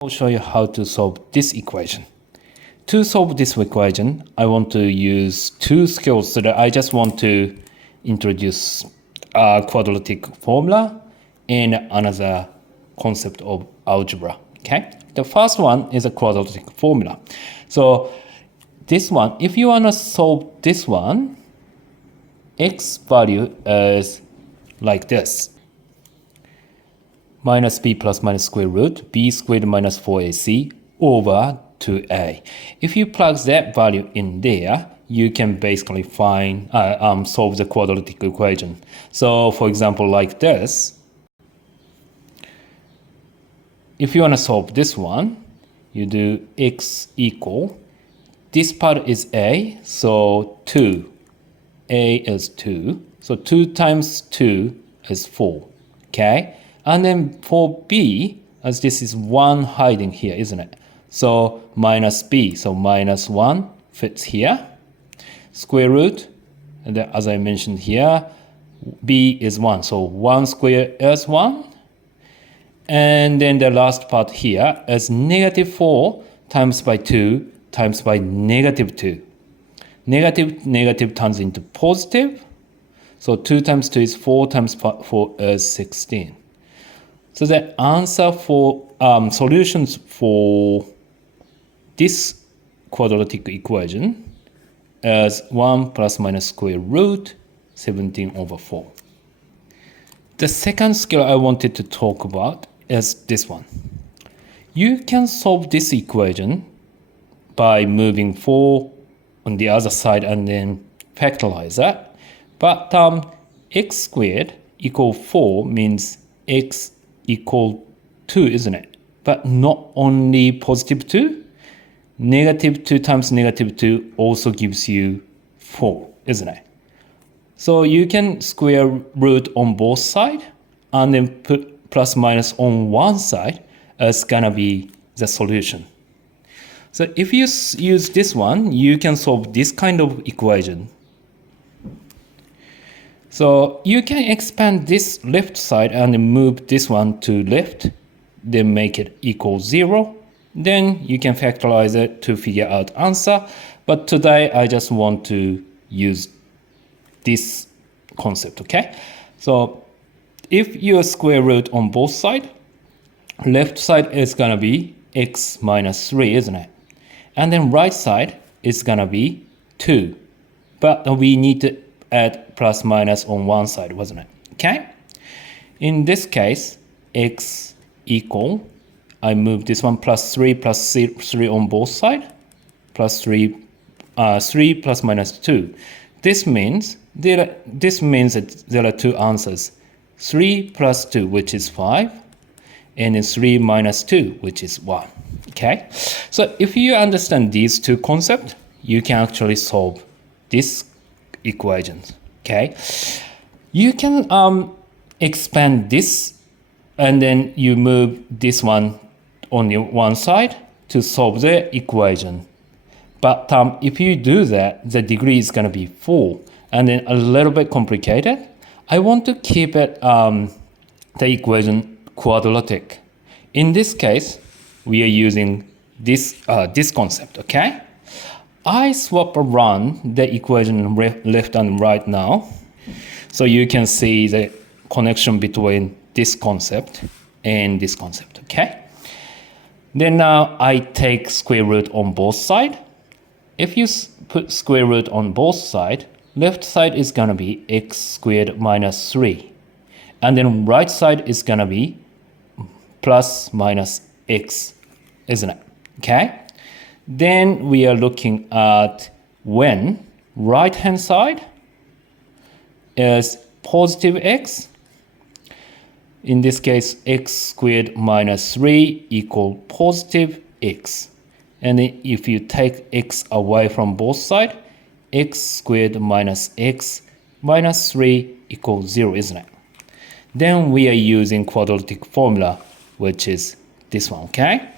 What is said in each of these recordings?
I'll show you how to solve this equation. To solve this equation, I want to use two skills that I just want to introduce a quadratic formula and another concept of algebra. Okay, the first one is a quadratic formula. So this one, if you want to solve this one, x value is like this. Minus b plus minus square root b squared minus 4ac over 2a. If you plug that value in there, you can basically find solve the quadratic equation. So for example, like this, if you want to solve this one, you do x equal, this part is a, so 2. A is 2, so 2 times 2 is 4, okay? And then for b, as this is 1 hiding here, isn't it? So minus b, so minus 1 fits here. Square root, and then as I mentioned here, b is 1, so 1 square is 1. And then the last part here is negative 4 times by 2 times by negative 2. Negative turns into positive. So 2 times 2 is 4 times 4 is 16. So the answer for solutions for this quadratic equation is 1 plus minus square root 17 over 4. The second skill I wanted to talk about is this one. You can solve this equation by moving 4 on the other side and then factorize that. But x squared equal 4 means x equal 2, isn't it? But not only positive 2, negative 2 times negative 2 also gives you 4, isn't it? So you can square root on both sides and then put plus minus on one side as gonna be the solution. So if you use this one, you can solve this kind of equation. So you can expand this left side and move this one to left, then make it equal 0. Then you can factorize it to figure out answer. But today I just want to use this concept, okay? So if you square root on both sides, left side is gonna be x minus 3, isn't it? And then right side is gonna be 2. But we need to add plus minus on one side, wasn't it? Okay? In this case, x equal, I move this one plus 3 on both sides, plus 3 plus minus 2. This means that there are two answers. 3 plus 2, which is 5, and then 3 minus 2, which is 1. Okay? So if you understand these two concepts, you can actually solve this equations. Okay, you can expand this and then you move this one on the one side to solve the equation. But if you do that, the degree is going to be 4 and then a little bit complicated. I want to keep it the equation quadratic. In this case, we are using this concept. Okay. I swap around the equation left and right now, so you can see the connection between this concept and this concept, okay? Then now I take square root on both sides. If you put square root on both sides, left side is gonna be x squared minus 3. And then right side is gonna be plus minus x, isn't it? Okay? Then we are looking at when right hand side is positive x. In this case, x squared minus 3 equal positive x. And then if you take x away from both sides, x squared minus x minus 3 equals 0, isn't it? Then we are using quadratic formula, which is this one, okay?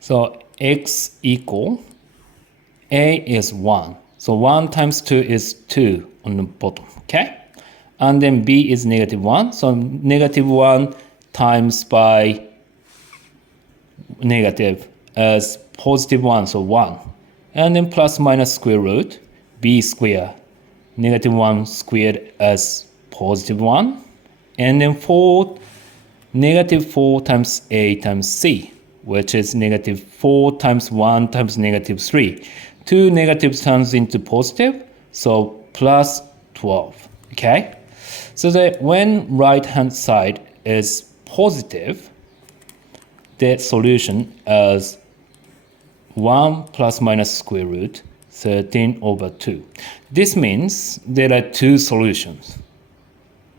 So x equal, a is 1. So 1 times 2 is 2 on the bottom, okay? And then b is negative 1. So negative 1 times by negative as positive 1, so 1. And then plus minus square root b squared, negative 1 squared as positive 1. And then 4, negative 4 times a times c, which is negative 4 times 1 times negative 3. Two negatives turns into positive, so plus 12. Okay? So that when right-hand side is positive, the solution is 1 plus minus square root 13 over 2. This means there are two solutions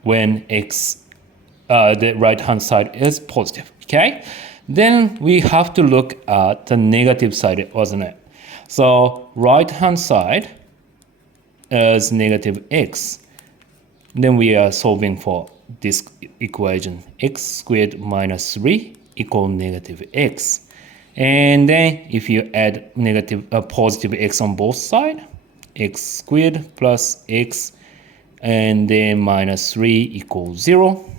when the right-hand side is positive. Okay? Then we have to look at the negative side, wasn't it? So right-hand side is negative x. Then we are solving for this equation, x squared minus 3 equal negative x. And then if you add positive x on both sides, x squared plus x, and then minus 3 equals 0.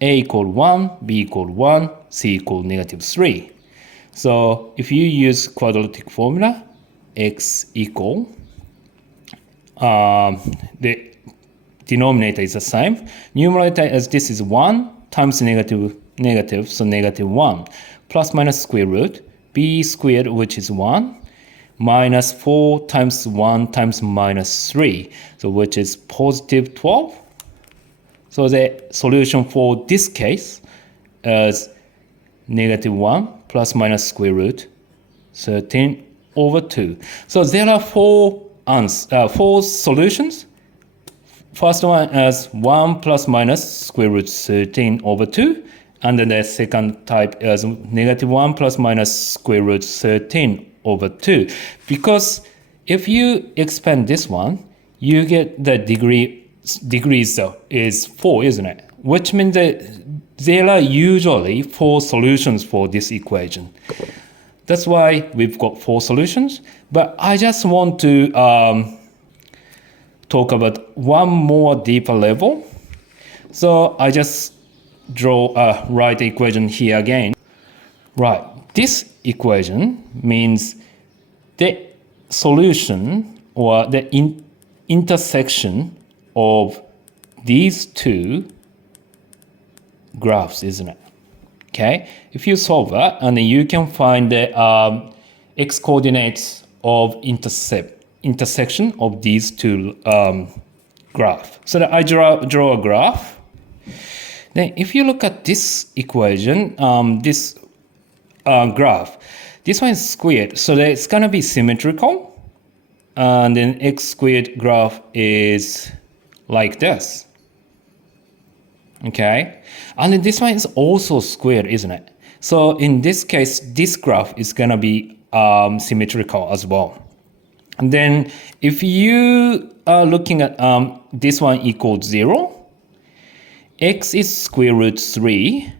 A equal 1, b equal 1, c equal negative 3. So if you use quadratic formula, x equal, the denominator is the same. Numerator, as this is 1 times negative, so negative 1, plus minus square root, b squared, which is 1, minus 4 times 1 times minus 3, so which is positive 12. So the solution for this case is negative 1 plus minus square root 13 over 2. So there are four solutions. First one is 1 plus minus square root 13 over 2. And then the second type is negative 1 plus minus square root 13 over 2. Because if you expand this one, you get the degrees is 4, isn't it? Which means that there are usually 4 solutions for this equation. That's why we've got 4 solutions. But I just want to talk about one more deeper level. So I just write the equation here again. Right, this equation means the solution or the intersection of these two graphs, isn't it? Okay, if you solve that, and then you can find the x coordinates of intersection of these two graphs. So that I draw a graph. Then if you look at this equation, this graph, this one is squared, so that it's gonna be symmetrical. And then x squared graph is like this. Okay, and then this one is also squared, isn't it? So in this case, this graph is gonna be symmetrical as well. And then if you are looking at this one equals 0, x is square root 3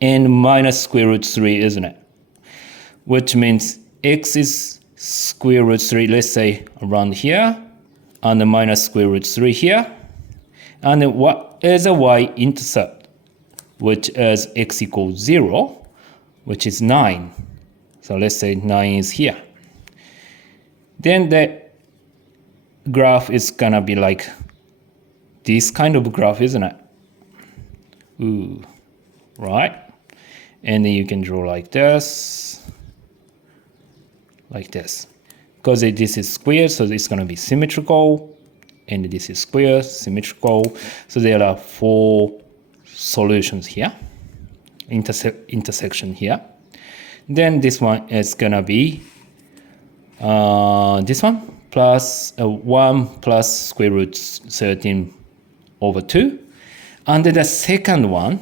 and minus square root 3, isn't it? Which means x is square root 3, let's say around here, and the minus square root 3 here. And then what is a y-intercept, which is x equals 0, which is 9. So let's say 9 is here. Then the graph is gonna be like this kind of graph, isn't it? Ooh, right? And then you can draw like this. Because this is square, so it's gonna be symmetrical. And this is square, symmetrical. So there are 4 solutions here, intersection here. Then this one is gonna be this one plus 1 plus square root 13 over 2. And then the second one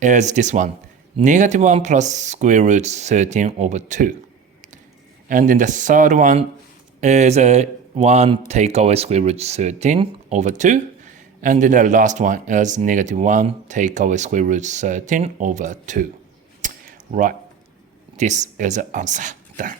is this one, negative 1 plus square root 13 over 2. And then the third one is 1 take away square root 13 over 2. And then the last one is negative 1 take away square root 13 over 2. Right, this is the answer. Done.